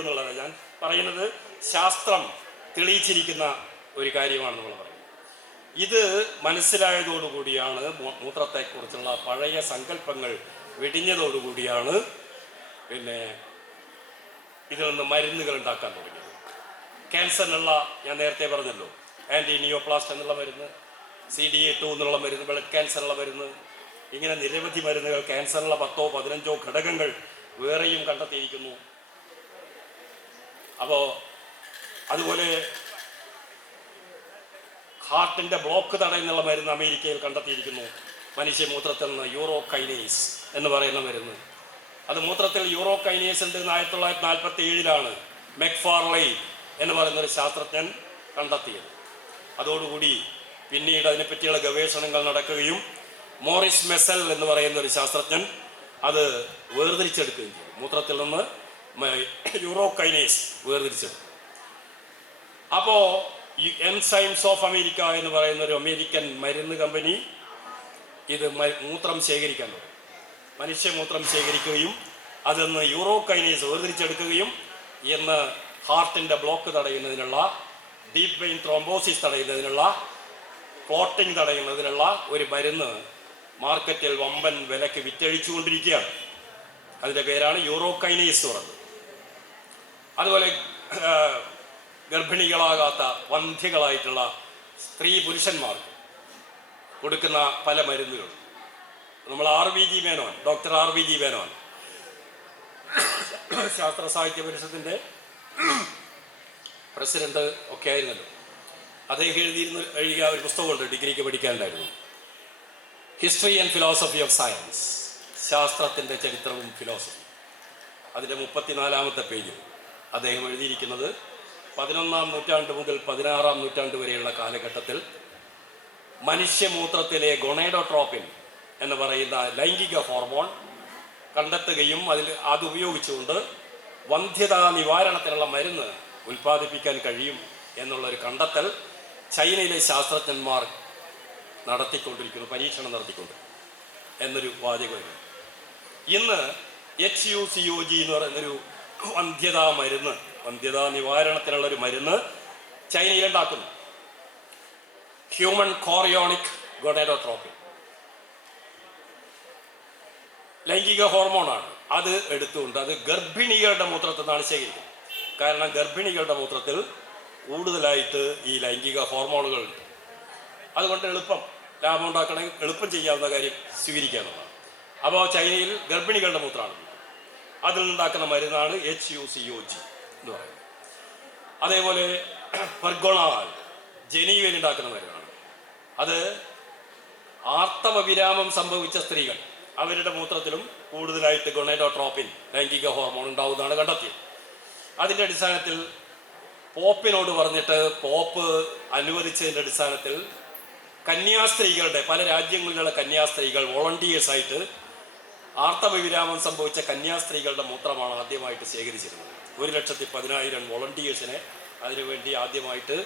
എന്നുള്ളതാണ് ഞാൻ പറയുന്നത്. ശാസ്ത്രം തെളിയിച്ചിരിക്കുന്ന ഒരു കാര്യമാണ് നമ്മൾ പറയുന്നത്. ഇത് മനസ്സിലായതോടുകൂടിയാണ് മൂത്രത്തെക്കുറിച്ചുള്ള പഴയ സങ്കല്പങ്ങൾ വെടിഞ്ഞതോടുകൂടിയാണ് ഇതിൽ നിന്ന് മരുന്നുകൾ ഉണ്ടാക്കാൻ തുടങ്ങിയത്. ക്യാൻസറിനുള്ള ഞാൻ നേരത്തെ പറഞ്ഞല്ലോ, ആൻറ്റി നിയോപ്ലാസ്റ്റ് എന്നുള്ള മരുന്ന്, CDA2 എന്നുള്ള മരുന്ന്, ബ്ലഡ് ക്യാൻസറിനുള്ള മരുന്ന്, ഇങ്ങനെ നിരവധി മരുന്നുകൾ, ക്യാൻസറിനുള്ള 10ഓ 15ഓ ഘടകങ്ങൾ വേറെയും കണ്ടെത്തിയിരിക്കുന്നു. അപ്പോൾ അതുപോലെ ഹാർട്ടിൻ്റെ ബ്ലോക്ക് തടയുന്നുള്ള മരുന്ന് അമേരിക്കയിൽ കണ്ടെത്തിയിരിക്കുന്നു. മനുഷ്യമൂത്രത്തിൽ നിന്ന് യൂറോകൈനേസ് എന്ന് പറയുന്ന മരുന്ന്. അത് മൂത്രത്തിൽ യൂറോകൈനേസ് ഉണ്ട് എന്ന് 1947 മെക്ഫാർലൈൻ എന്ന് പറയുന്നൊരു ശാസ്ത്രജ്ഞൻ കണ്ടെത്തിയത്. അതോടുകൂടി പിന്നീട് അതിനെപ്പറ്റിയുള്ള ഗവേഷണങ്ങൾ നടക്കുകയും മോറിസ് മെസൽ എന്ന് പറയുന്ന ഒരു ശാസ്ത്രജ്ഞൻ അത് വേർതിരിച്ചെടുക്കുകയും ചെയ്തു. മൂത്രത്തിൽ നിന്ന് യൂറോകൈനേസ് വേർതിരിച്ചെടുത്തു. അപ്പോൾ എൻസൈംസ് ഓഫ് അമേരിക്ക എന്ന് പറയുന്ന ഒരു അമേരിക്കൻ മരുന്ന് കമ്പനി ഇത് മൂത്രം ശേഖരിക്കാൻ തുടങ്ങി. മനുഷ്യമൂത്രം ശേഖരിക്കുകയും അതിൽ നിന്ന് യൂറോകൈനേസ് വേർതിരിച്ചെടുക്കുകയും ഇന്ന് ഹാർട്ടിൻ്റെ ബ്ലോക്ക് തടയുന്നതിനുള്ള, ഡീപ്പ് വെയിൻ ത്രോംബോസിസ് തടയുന്നതിനുള്ള, ക്ലോട്ടിങ് തടയുന്നതിനുള്ള ഒരു മരുന്ന് മാർക്കറ്റിൽ വമ്പൻ വിലയ്ക്ക് വിറ്റഴിച്ചുകൊണ്ടിരിക്കുകയാണ്. അതിൻ്റെ പേരാണ് യൂറോകൈനേസ് പറയുന്നത്. അതുപോലെ ഗർഭിണികളാകാത്ത വന്ധ്യകളായിട്ടുള്ള സ്ത്രീ പുരുഷന്മാർക്ക് കൊടുക്കുന്ന പല മരുന്നുകൾ നമ്മൾ ഡോക്ടർ RVG മേനോൻ ശാസ്ത്ര സാഹിത്യ പരിഷത്തിൻ്റെ പ്രസിഡന്റ് ഒക്കെ ആയിരുന്നല്ലോ. അദ്ദേഹം എഴുതിയ ഒരു പുസ്തകമുണ്ട്, ഡിഗ്രിക്ക് പഠിക്കാനുണ്ടായിരുന്നു, history and philosophy of science, ശാസ്ത്രത്തിൻ്റെ ചരിത്രവും ഫിലോസഫി. അതിൻ്റെ 34ാമത്തെ പേജിൽ അദ്ദേഹം എഴുതിയിരിക്കുന്നത് 11ാം നൂറ്റാണ്ട് മുതൽ 16ാം നൂറ്റാണ്ട് വരെയുള്ള കാലഘട്ടത്തിൽ മനുഷ്യമൂത്രത്തിലെ ഗൊണേഡോട്രോപ്പിൻ എന്ന് പറയുന്ന ലൈംഗിക ഹോർമോൺ കണ്ടെത്തുകയും അതുപയോഗിച്ചുകൊണ്ട് വന്ധ്യതാ നിവാരണത്തിനുള്ള മരുന്ന് ഉൽപ്പാദിപ്പിക്കാൻ കഴിയും എന്നുള്ളൊരു കണ്ടെത്തൽ ചൈനയിലെ ശാസ്ത്രജ്ഞന്മാർ നടത്തിക്കൊണ്ടിരിക്കുന്നു, പരീക്ഷണം നടത്തിക്കൊണ്ട് എന്നൊരു വാചകമുണ്ട്. ഇന്ന് HUCOG എന്ന് പറയുന്നൊരു വന്ധ്യതാ നിവാരണത്തിനുള്ളൊരു മരുന്ന് ചൈനയിലുണ്ടാക്കുന്നു. ഹ്യൂമൻ കോറിയോണിക് ഗൊണേഡോട്രോപ്പിൻ ലൈംഗിക ഹോർമോണാണ്. അത് എടുത്തുകൊണ്ട് അത് ഗർഭിണികളുടെ മൂത്രത്തിൽ നിന്നാണ് ശേഖരിക്കുന്നത്. കാരണം ഗർഭിണികളുടെ മൂത്രത്തിൽ കൂടുതലായിട്ട് ഈ ലൈംഗിക ഹോർമോണുകളുണ്ട്. അതുകൊണ്ട് ലാഭം ഉണ്ടാക്കണമെങ്കിൽ എളുപ്പം ചെയ്യാവുന്ന കാര്യം സ്വീകരിക്കാവുന്നതാണ്. അപ്പോൾ ചൈനയിൽ ഗർഭിണികളുടെ മൂത്രമാണ്, അതിൽ നിന്നുണ്ടാക്കുന്ന മരുന്നാണ് HUCOG എന്ന് പറയുന്നത്. അതേപോലെ പെർഗോണാൽ ജനീവയിൽ ഉണ്ടാക്കുന്ന മരുന്നാണ്. അത് ആർത്തവ വിരാമം സംഭവിച്ച സ്ത്രീകൾ, അവരുടെ മൂത്രത്തിലും കൂടുതലായിട്ട് ഗൊണേഡോട്രോപ്പിൻ ലൈംഗിക ഹോർമോൺ ഉണ്ടാവുന്നതാണ് കണ്ടെത്തിയത്. അതിൻ്റെ അടിസ്ഥാനത്തിൽ പോപ്പിനോട് പറഞ്ഞിട്ട് പോപ്പ് അനുവദിച്ചതിൻ്റെ അടിസ്ഥാനത്തിൽ കന്യാസ്ത്രീകളുടെ, പല രാജ്യങ്ങളിലുള്ള കന്യാസ്ത്രീകൾ വോളണ്ടിയേഴ്സായിട്ട് ആർത്തവ വിരാമം സംഭവിച്ച കന്യാസ്ത്രീകളുടെ മൂത്രമാണ് ആദ്യമായിട്ട് ശേഖരിച്ചിരുന്നത്. 1,10,000 വോളണ്ടിയേഴ്സിനെ അതിനുവേണ്ടി ആദ്യമായിട്ട്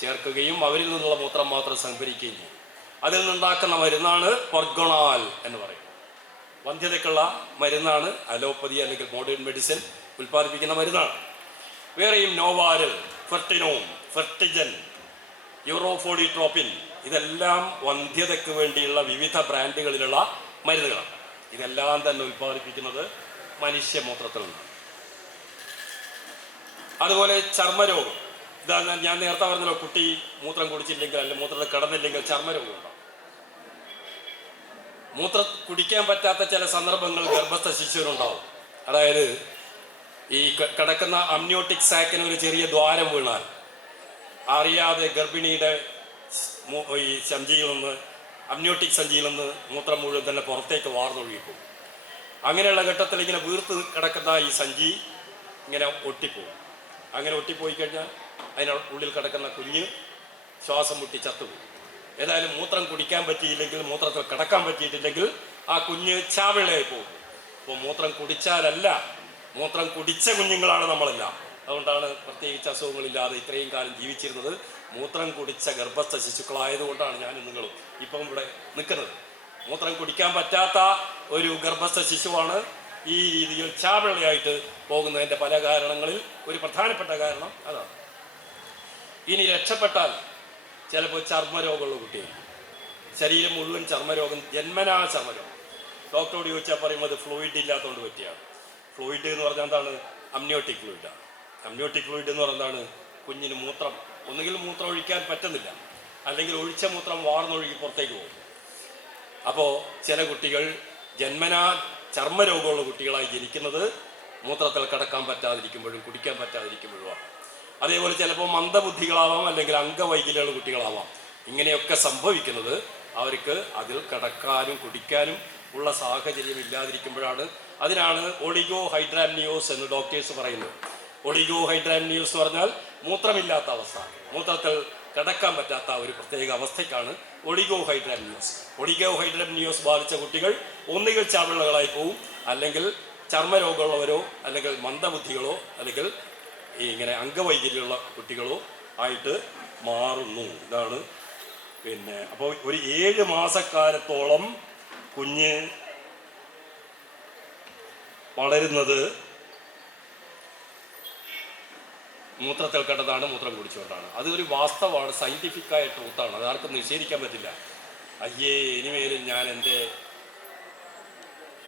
ചേർക്കുകയും അവരിൽ നിന്നുള്ള മൂത്രം മാത്രം സംഭരിക്കുകയും ചെയ്യും. അതിൽ നിന്നുണ്ടാക്കുന്ന മരുന്നാണ് പെർഗോണാൽ എന്ന് പറയുന്നത്. വന്ധ്യതയ്ക്കുള്ള മരുന്നാണ്. അലോപ്പതി അല്ലെങ്കിൽ മോഡേൺ മെഡിസിൻ ഉൽപ്പാദിപ്പിക്കുന്ന മരുന്നാണ്. വേറെയും നോവാരൽ, ഫെർട്ടിനോം, ഫെർട്ടിജൻ, യൂറോഫോഡിട്രോപ്പിൻ, ഇതെല്ലാം വന്ധ്യതയ്ക്ക് വേണ്ടിയുള്ള വിവിധ ബ്രാൻഡുകളിലുള്ള മരുന്നുകളാണ്. ഇതെല്ലാം തന്നെ ഉൽപ്പാദിപ്പിക്കുന്നത് മനുഷ്യമൂത്രത്തിൽ നിന്നാണ്. അതുപോലെ ചർമ്മരോഗം, ഇതാ ഞാൻ നേരത്തെ പറഞ്ഞല്ലോ, കുട്ടി മൂത്രം കുടിച്ചില്ലെങ്കിൽ അല്ലെങ്കിൽ മൂത്രത്തിൽ കിടന്നില്ലെങ്കിൽ ചർമ്മരോഗം ഉണ്ടാവും. മൂത്രം കുടിക്കാൻ പറ്റാത്ത ചില സന്ദർഭങ്ങൾ ഗർഭസ്ഥ ശിശുവിനുണ്ടാവും. അതായത് ഈ കിടക്കുന്ന അമ്നിയോട്ടിക് സാക്കിന് ഒരു ചെറിയ ദ്വാരം വീണാൽ അറിയാതെ ഗർഭിണിയുടെ ഈ സഞ്ചിയിൽ നിന്ന്, അമ്നിയോട്ടിക് സഞ്ചിയിൽ നിന്ന് മൂത്രം മുഴുവൻ തന്നെ പുറത്തേക്ക് വാർന്നൊഴുകിപ്പോകും. അങ്ങനെയുള്ള ഘട്ടത്തിൽ ഇങ്ങനെ വീർത്ത് കിടക്കുന്ന ഈ സഞ്ചി ഇങ്ങനെ ഒട്ടിപ്പോകും. അങ്ങനെ ഒട്ടിപ്പോയി കഴിഞ്ഞാൽ അതിനുള്ളിൽ കിടക്കുന്ന കുഞ്ഞ് ശ്വാസം മുട്ടി ചത്തുപോകും. ഏതായാലും മൂത്രം കുടിക്കാൻ പറ്റിയില്ലെങ്കിൽ, മൂത്രത്തിൽ കിടക്കാൻ പറ്റിയിട്ടില്ലെങ്കിൽ ആ കുഞ്ഞ് ചാവിളയായി പോകും. അപ്പോൾ മൂത്രം കുടിച്ചാലല്ല, മൂത്രം കുടിച്ച കുഞ്ഞുങ്ങളാണ് നമ്മളെല്ലാം. അതുകൊണ്ടാണ് പ്രത്യേകിച്ച് അസുഖങ്ങളില്ലാതെ ഇത്രയും കാലം ജീവിച്ചിരുന്നത്. മൂത്രം കുടിച്ച ഗർഭസ്ഥ ശിശുക്കളായതുകൊണ്ടാണ് ഞാനും നിങ്ങളും ഇപ്പം ഇവിടെ നിൽക്കുന്നത്. മൂത്രം കുടിക്കാൻ പറ്റാത്ത ഒരു ഗർഭസ്ഥ ശിശുവാണ് ഈ രീതിയിൽ ചാവെള്ളയായിട്ട് പോകുന്നതിൻ്റെ പല കാരണങ്ങളിൽ ഒരു പ്രധാനപ്പെട്ട കാരണം അതാണ്. ഇനി രക്ഷപ്പെട്ടാൽ ചിലപ്പോൾ ചർമ്മരോഗമുള്ള കുട്ടികൾ, ശരീരം മുഴുവൻ ചർമ്മരോഗം, ജന്മനാ ചർമ്മരോഗം. ഡോക്ടറോട് ചോദിച്ചാൽ പറയുമ്പോൾ അത് ഫ്ലൂയിഡ് ഇല്ലാത്തതുകൊണ്ട് പറ്റിയാണ്. ഫ്ലൂയിഡ് എന്ന് പറഞ്ഞാൽ എന്താണ്? അമ്നിയോട്ടിക് ഫ്ലൂയിഡാണ്. അമ്നിയോട്ടിക് ഫ്ലൂയിഡ് എന്ന് പറഞ്ഞാൽ എന്താണ്? കുഞ്ഞിന് മൂത്രം ഒന്നുകിൽ മൂത്രം ഒഴിക്കാൻ പറ്റുന്നില്ല, അല്ലെങ്കിൽ ഒഴിച്ച മൂത്രം വാർന്നൊഴുകി പുറത്തേക്ക് പോകും. അപ്പോൾ ചില കുട്ടികൾ ജന്മനാ ചർമ്മരോഗമുള്ള കുട്ടികളായി ജനിക്കുന്നത് മൂത്രത്തിൽ കിടക്കാൻ പറ്റാതിരിക്കുമ്പോഴും കുടിക്കാൻ പറ്റാതിരിക്കുമ്പോഴുമാണ്. അതേപോലെ ചിലപ്പോൾ മന്ദബുദ്ധികളാവാം, അല്ലെങ്കിൽ അംഗവൈകല്യമുള്ള കുട്ടികളാവാം. ഇങ്ങനെയൊക്കെ സംഭവിക്കുന്നത് അവർക്ക് അതിൽ കിടക്കാനും കുടിക്കാനും ഉള്ള സാഹചര്യം ഇല്ലാതിരിക്കുമ്പോഴാണ്. അതിനാണ് ഒളിഗോ ഹൈഡ്രാംനിയോസ് എന്ന് ഡോക്ടേഴ്സ് പറയുന്നത്. ഒളിഗോ ഹൈഡ്രാംനിയോസ് എന്ന് പറഞ്ഞാൽ മൂത്രമില്ലാത്ത അവസ്ഥ, മൂത്രത്തിൽ കിടക്കാൻ പറ്റാത്ത ഒരു പ്രത്യേക അവസ്ഥയ്ക്കാണ് ഒളിഗോ ഹൈഡ്രാംനിയോസ്. ഒളിഗോ ഹൈഡ്രാംനിയോസ് ബാധിച്ച കുട്ടികൾ ഒന്നുകിൽ ചാവിളകളായി പോവും, അല്ലെങ്കിൽ ചർമ്മരോഗമുള്ളവരോ, അല്ലെങ്കിൽ മന്ദബുദ്ധികളോ, അല്ലെങ്കിൽ ഇങ്ങനെ അംഗവൈകല്യമുള്ള കുട്ടികളോ ആയിട്ട് മാറുന്നു. ഇതാണ് അപ്പോൾ ഒരു 7 മാസക്കാലത്തോളം കുഞ്ഞ് വളരുന്നത് മൂത്രത്തിൽ കിടന്നാണ്, മൂത്രം കുടിച്ചുകൊണ്ടാണ്. അതൊരു വാസ്തവമാണ്, സയൻറ്റിഫിക്കായ ട്രൂത്താണ്. അത് ആർക്കും നിഷേധിക്കാൻ പറ്റില്ല. അയ്യേ, ഇനിമേലും ഞാൻ എൻ്റെ